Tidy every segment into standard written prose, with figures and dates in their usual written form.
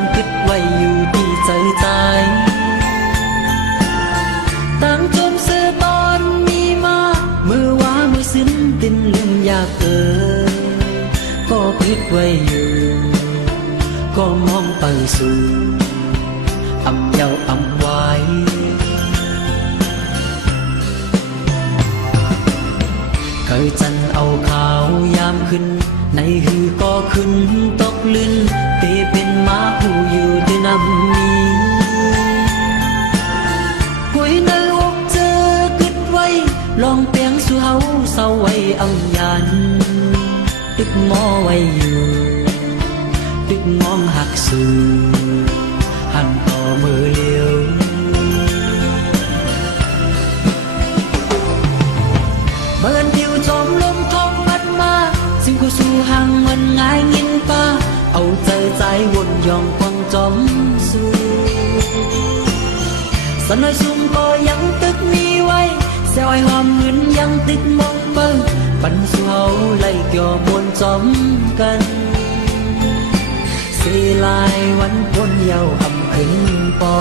อนคิดไว้อยู่ที่ใจใจตั้งจมเสือตอนมีมาเมื่อว่าเมื่อสิ้นดินลืมอยากก็คิดไว้อยู่ก็มองไปสู่อำเยาอำไว้เคยจันเอาขาวยามขึ้นในหือก็ขึ้นตกลื่นเตเป็นมาผู้อยู่ด้วยน้ำมีคุยในอกเจอกึดไว้ลองเปียงสู่เฮาเศร้าไว้อังยันตึกมอไว้อยู่ตึกมองหักสู่หันต่อมือเลี้ยวเมื่อทิวจอมลมท้องพัดมาสิ่งกูสู่ห่างมันง่ายงินป่าเอาใจวนยองควงจอมสู่สันน้อยซุ่มก็ยังตึกมีไว้เสียวไอหอมหืนยังติดมองเปิ้งปันสู่เฮาไล่เกี่ยวมวนจอมกันสีลายวันพ้นเยาอำขึ้นปอ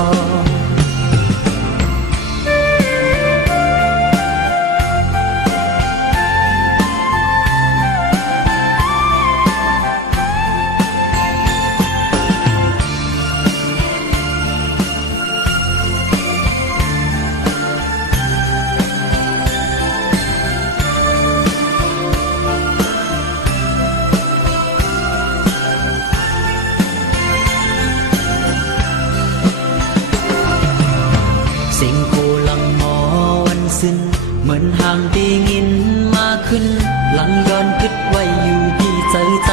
เหมือนห่างตีงินมาขึ้นหลังย้อนคิดไว้อยู่ที่ใจใจ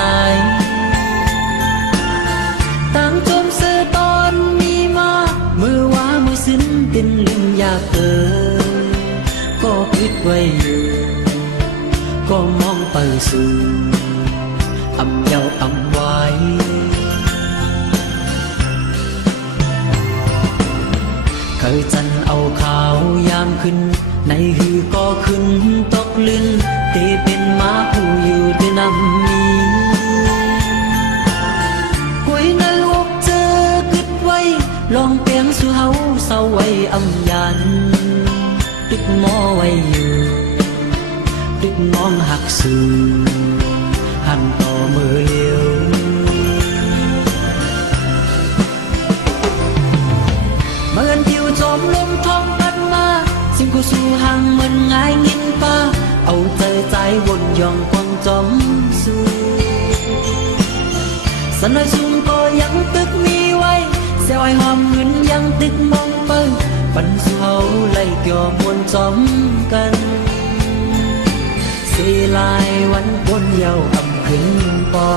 ตั้งจมเสือตอนมีมาเมื่อว่าเมื่อสิ้นดินลืมอยากก็คิดไว้อยู่ก็มองไปสู่อำเยาอำไว้เคยจันเอาขาวยามขึ้นในหือก็ขึ้นตกลื่นเตเป็นมาผู้อยู่ด้วยน้ำมีคุยในอกเจอกึดไว้ลองเปียงสู่เฮาเศร้าไว้อำยันตึกมอไว้อยู่ตึกมองหักสู่หันต่อมือเลี้ยวเมื่อทิวจอมลมท้องพัดมาสิ่งกูสู่ห่างมันง่ายงินป่าเอาใจวนยองควงจอมสู่สันน้อยซุ่มก็ยังตึกมีไว้เสียวไอหอมหืนยังติดมองเปิ้งปันสู่เฮาไล่เกี่ยวมวนจอมกันสีลายวันพ้นเยาอำขึ้นปอ